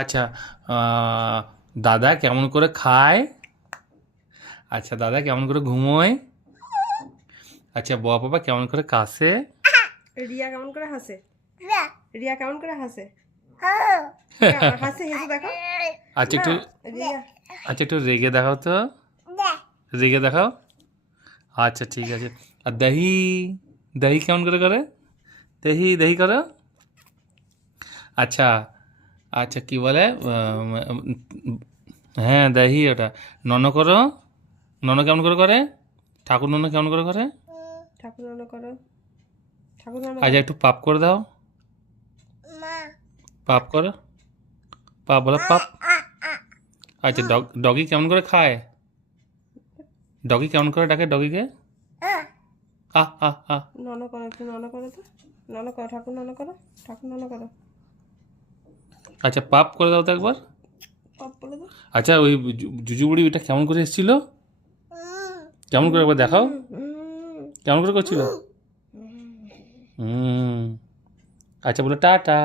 আচ্ছা, দাদা কেমন করে খায়? আচ্ছা, দাদা কেমন করে ঘুমোয়? আচ্ছা, বড় পাপা কেমন করে কাশে? রিয়া কেমন করে হাসে? রিয়া কেমন করে হাসে? হাসে হেসে দেখো। আচ্ছা একটু রিয়া আচ্ছা একটু রেগে দেখাও তো, রেগে দেখাও। আচ্ছা ঠিক আছে। আর দহি, দহি কেমন করে করে? দহি দহি করো। আচ্ছা আচ্ছা, কি বলে হ্যাঁ দহি ওটা। নন করো, নন কেমন করে করে? ঠাকুর নন কেমন করে করে? ঠাকুর রান্না করো, ঠাকুর রান্না আচ্ছা করো। একটু পাপ করে দাও, পাপ করো, পাপ বলো পাপ। আচ্ছা ডগি কেমন করে খায়? ডগি কেমন করে ডাকে ডগিকে? আহ আহ আহ। নন করো, একটু নন করো তো। নন করো, ঠাকুর নন করো, ঠাকুর নন করো। আচ্ছা পাপ করে দাও তো একবার। পাপ বলে দাও। আচ্ছা ওই জুজু বুড়ি ওইটা কেমন করে এসেছিল? কেমন করে একবার দেখাও, কেমন করে করছিল? হুম। আচ্ছা বলো টাটা।